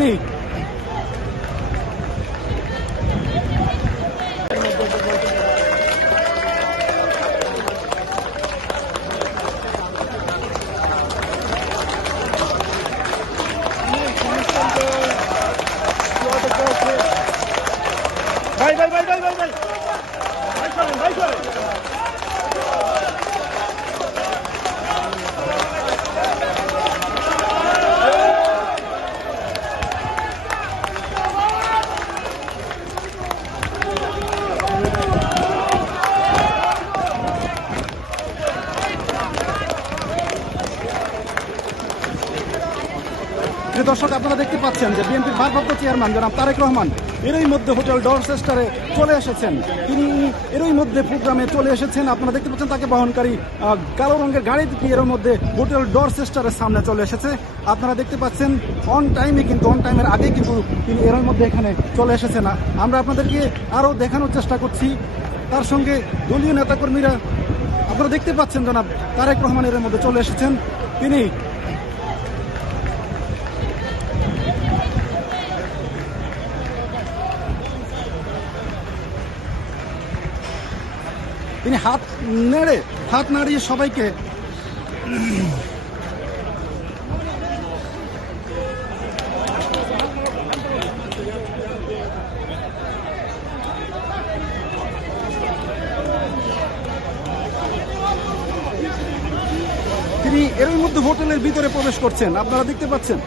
তিনি ভাই ভাই ভাই ভাই ভাই ভাই ভাই করেন ভাই করেন। দর্শক আপনারা দেখতে পাচ্ছেন যে বিএনপির ভারপ্রাপ্ত চেয়ারম্যান জনাব তারেক রহমান এরই মধ্যে হোটেল ডরচেস্টারে চলে এসেছেন। তিনি এরই মধ্যে প্রোগ্রামে চলে এসেছেন। আপনারা দেখতে পাচ্ছেন তাকে বহনকারী কালো রঙের গাড়িটি এর মধ্যে হোটেল ডরচেস্টারের সামনে চলে এসেছে। আপনারা দেখতে পাচ্ছেন অন টাইমের আগে কিন্তু তিনি এর মধ্যে এখানে চলে এসেছেন। আমরা আপনাদেরকে আরও দেখানোর চেষ্টা করছি। তার সঙ্গে দলীয় নেতাকর্মীরা আপনারা দেখতে পাচ্ছেন জনাব তারেক রহমান এর মধ্যে চলে এসেছেন। তিনি হাত নাড়িয়ে সবাইকে তিনি এর মধ্যে হোটেলের ভিতরে প্রবেশ করছেন। আপনারা দেখতে পাচ্ছেন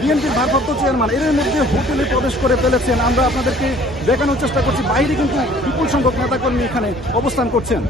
বিএনপির ভারপ্রাপ্ত চেয়ারম্যান এর মধ্যে হোটেলে প্রবেশ করে ফেলেছেন। আমরা আপনাদেরকে দেখানোর চেষ্টা করছি। বাইরে কিন্তু বিপুল সংখ্যক নেতাকর্মী এখানে অবস্থান করছেন।